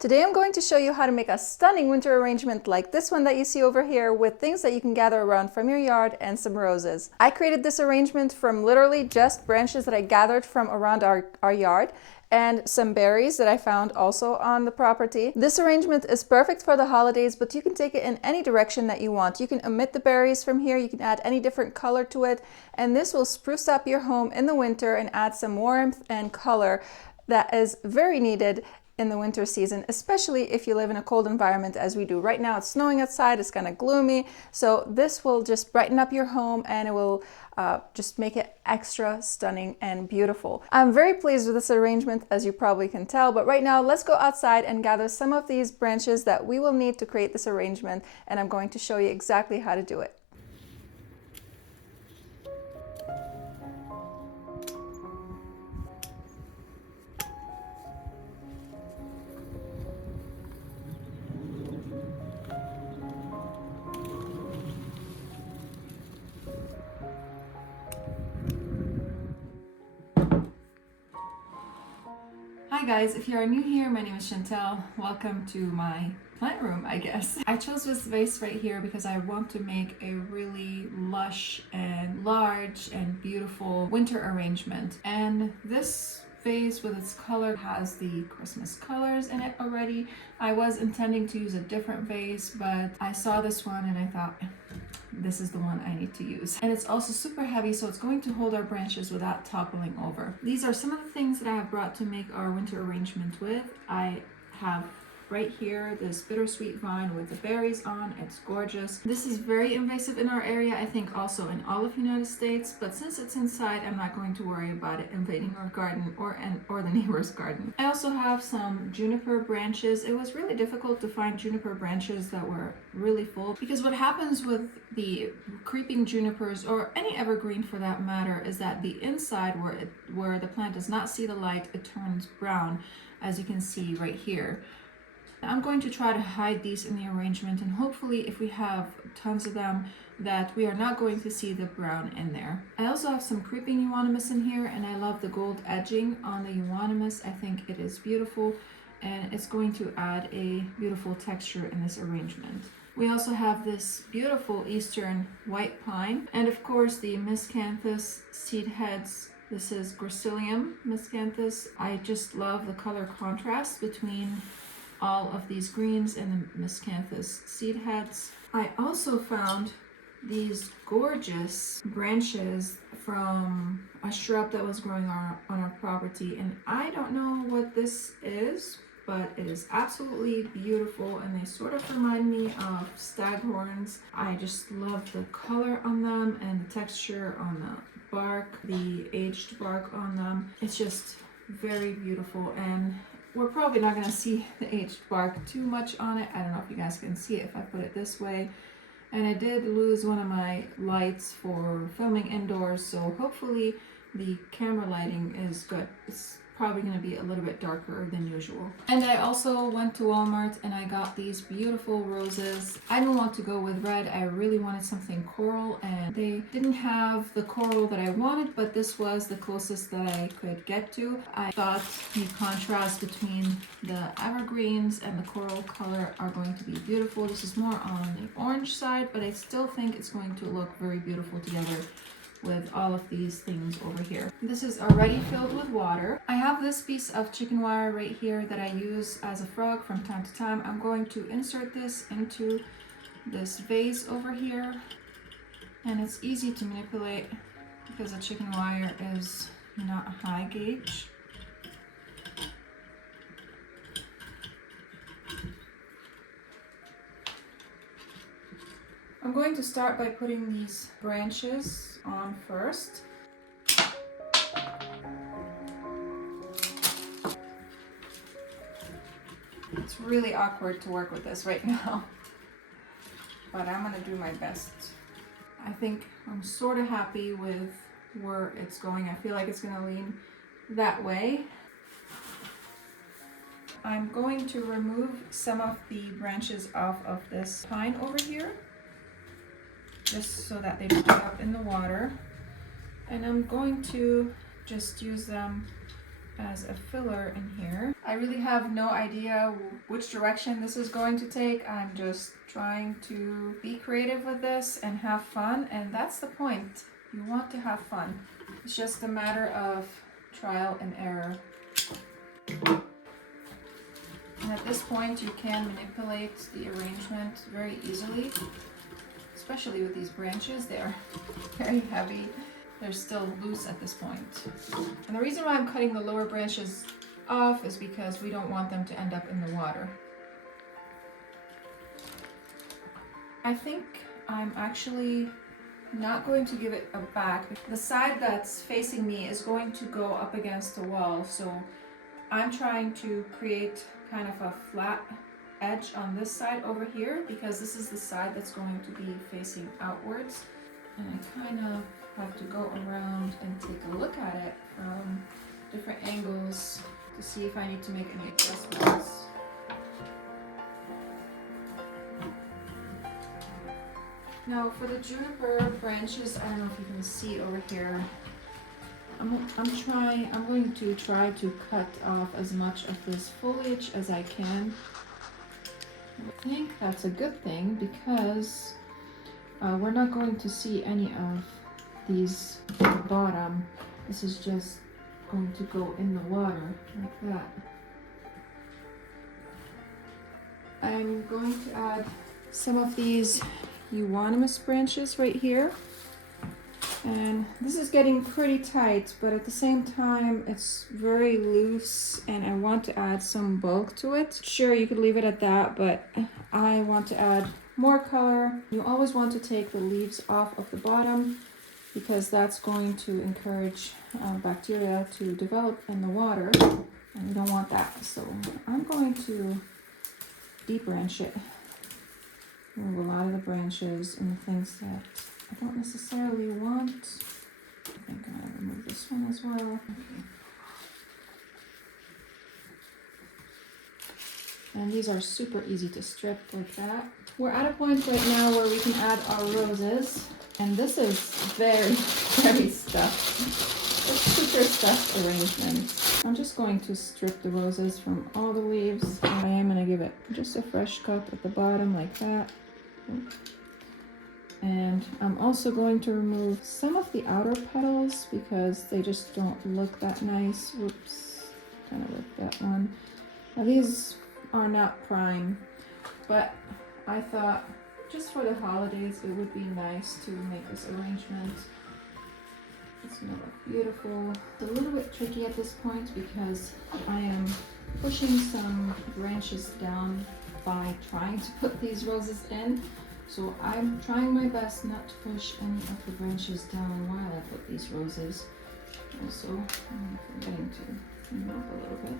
Today I'm going to show you how to make a stunning winter arrangement like this one that you see over here with things that you can gather around from your yard and some roses. I created this arrangement from literally just branches that I gathered from around our yard and some berries that I found also on the property. This arrangement is perfect for the holidays, but you can take it in any direction that you want. You can omit the berries from here, you can add any different color to it, and this will spruce up your home in the winter and add some warmth and color that is very needed in the winter season, especially if you live in a cold environment as we do. Right now it's snowing outside, it's kind of gloomy, so this will just brighten up your home and it will just make it extra stunning and beautiful. I'm very pleased with this arrangement, as you probably can tell, but right now let's go outside and gather some of these branches that we will need to create this arrangement, and I'm going to show you exactly how to do it. Hi guys, if you are new here, my name is Chantel. Welcome to my plant room, I guess. I chose this vase right here because I want to make a really lush and large and beautiful winter arrangement. And this vase with its color has the Christmas colors in it already. I was intending to use a different vase, but I saw this one and I thought, this is the one I need to use. And it's also super heavy, so it's going to hold our branches without toppling over. These are some of the things that I have brought to make our winter arrangement with. I have right here this bittersweet vine with the berries on. It's gorgeous. This is very invasive in our area, I think also in all of the United States, but since it's inside, I'm not going to worry about it invading our garden or the neighbor's garden. I also have some juniper branches. It was really difficult to find juniper branches that were really full, because what happens with the creeping junipers, or any evergreen for that matter, is that the inside where the plant does not see the light, it turns brown, as you can see right here. I'm going to try to hide these in the arrangement, and hopefully if we have tons of them, that we are not going to see the brown in there. I also have some creeping euonymus in here, and I love the gold edging on the euonymus. I think it is beautiful, and it's going to add a beautiful texture in this arrangement. We also have this beautiful eastern white pine, and of course the miscanthus seed heads. This is Gracilium miscanthus. I just love the color contrast between all of these greens and the miscanthus seed heads. I also found these gorgeous branches from a shrub that was growing on our property, and I don't know what this is, but it is absolutely beautiful, and they sort of remind me of staghorns. I just love the color on them and the texture on the bark, the aged bark on them. It's just very beautiful, and we're probably not going to see the aged bark too much on it. I don't know if you guys can see it if I put it this way. And I did lose one of my lights for filming indoors, so hopefully the camera lighting is good. It's probably going to be a little bit darker than usual. And I also went to Walmart and I got these beautiful roses. I didn't want to go with red. I really wanted something coral, and they didn't have the coral that I wanted, but this was the closest that I could get to. I thought the contrast between the evergreens and the coral color are going to be beautiful. This is more on the orange side, but I still think it's going to look very beautiful together with all of these things over here. This is already filled with water. I have this piece of chicken wire right here that I use as a frog from time to time. I'm going to insert this into this vase over here, and it's easy to manipulate because the chicken wire is not a high gauge. I'm going to start by putting these branches on first. It's really awkward to work with this right now, but I'm gonna do my best. I think I'm sort of happy with where it's going. I feel like it's gonna lean that way. I'm going to remove some of the branches off of this pine over here, just so that they don't get up in the water. And I'm going to just use them as a filler in here. I really have no idea which direction this is going to take. I'm just trying to be creative with this and have fun, and that's the point. You want to have fun. It's just a matter of trial and error. And at this point you can manipulate the arrangement very easily, especially with these branches. They are very heavy. They're still loose at this point. And the reason why I'm cutting the lower branches off is because we don't want them to end up in the water. I think I'm actually not going to give it a back. The side that's facing me is going to go up against the wall, so I'm trying to create kind of a flat edge on this side over here because this is the side that's going to be facing outwards. And I kind of have to go around and take a look at it from different angles to see if I need to make any adjustments. Now for the juniper branches, I don't know if you can see over here, I'm going to try to cut off as much of this foliage as I can. I think that's a good thing because we're not going to see any of these at the bottom. This is just going to go in the water like that. I'm going to add some of these euonymus branches right here. And this is getting pretty tight, but at the same time it's very loose and I want to add some bulk to it. Sure, you could leave it at that, but I want to add more color. You always want to take the leaves off of the bottom because that's going to encourage bacteria to develop in the water, and you don't want that. So I'm going to de-branch it. Remove a lot of the branches and the things that I don't necessarily want. I think I'm gonna remove this one as well. Okay. And these are super easy to strip like that. We're at a point right now where we can add our roses. And this is very, very stuffed. It's super stuffed arrangement. I'm just going to strip the roses from all the leaves. I am gonna give it just a fresh cut at the bottom like that. And I'm also going to remove some of the outer petals because they just don't look that nice. Whoops, kind of like that one. Now these are not prime, but I thought just for the holidays it would be nice to make this arrangement. It's gonna look beautiful. It's a little bit tricky at this point because I am pushing some branches down by trying to put these roses in. So I'm trying my best not to push any of the branches down while I put these roses. Also, I'm forgetting to remove a little bit.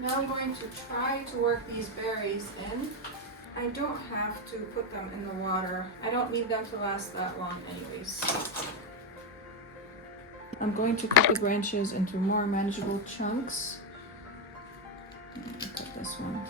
Now I'm going to try to work these berries in. I don't have to put them in the water. I don't need them to last that long anyways. I'm going to cut the branches into more manageable chunks. Cut this one.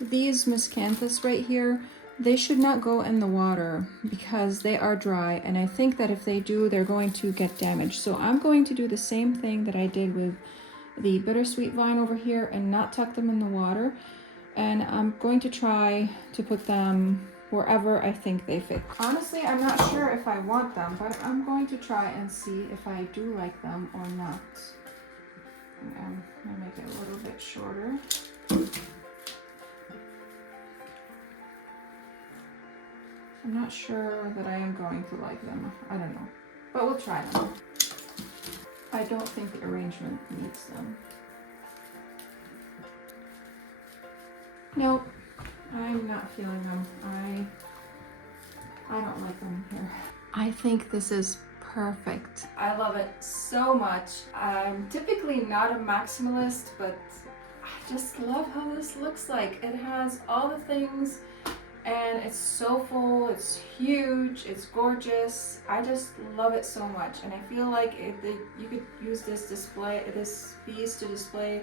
These miscanthus right here, they should not go in the water because they are dry, and I think that if they do, they're going to get damaged. So I'm going to do the same thing that I did with the bittersweet vine over here and not tuck them in the water. And I'm going to try to put them wherever I think they fit. Honestly, I'm not sure if I want them, but I'm going to try and see if I do like them or not. I'm gonna make it a little bit shorter. I'm not sure that I am going to like them. I don't know, but we'll try them. I don't think the arrangement needs them. Nope, I'm not feeling them. I don't like them here. I think this is perfect. I love it so much. I'm typically not a maximalist, but I just love how this looks like. It has all the things and it's so full, it's huge, it's gorgeous. I just love it so much, and I feel like you could use this piece to display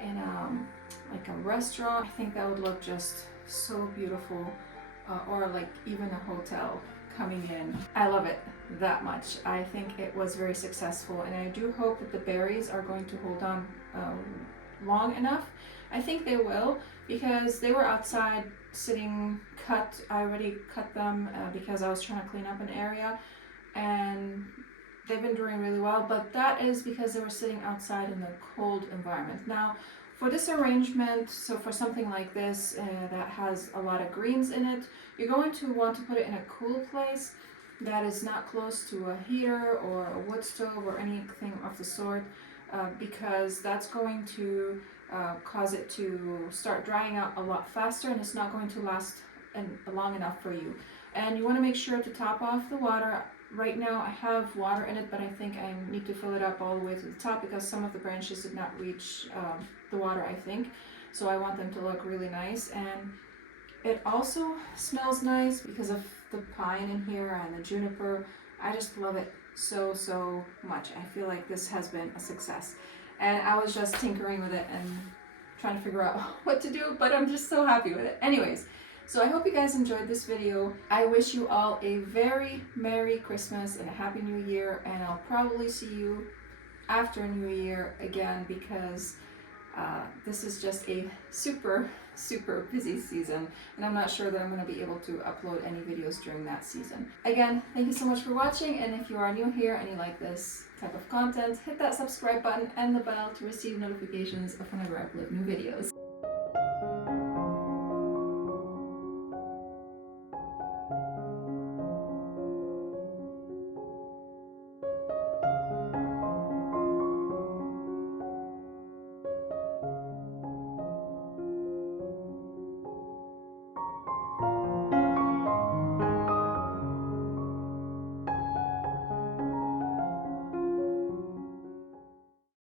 in like a restaurant. I think that would look just so beautiful, or like even a hotel coming in. I love it that much. I think it was very successful, and I do hope that the berries are going to hold on long enough. I think they will, because they were outside sitting cut. I already cut them because I was trying to clean up an area, and they've been doing really well, but that is because they were sitting outside in the cold environment. Now for this arrangement, so for something like this that has a lot of greens in it, you're going to want to put it in a cool place that is not close to a heater or a wood stove or anything of the sort, because that's going to cause it to start drying out a lot faster, and it's not going to last long enough for you. And you want to make sure to top off the water. Right now I have water in it, but I think I need to fill it up all the way to the top because some of the branches did not reach the water, I think. So I want them to look really nice, and it also smells nice because of the pine in here and the juniper. I just love it so much. I feel like this has been a success, and I was just tinkering with it and trying to figure out what to do, but I'm just so happy with it. Anyways, so I hope you guys enjoyed this video. I wish you all a very Merry Christmas and a Happy New Year, and I'll probably see you after New Year again, because this is just a super busy season, and I'm not sure that I'm going to be able to upload any videos during that season. Again, thank you so much for watching, and if you are new here and you like this type of content, hit that subscribe button and the bell to receive notifications of whenever I upload new videos.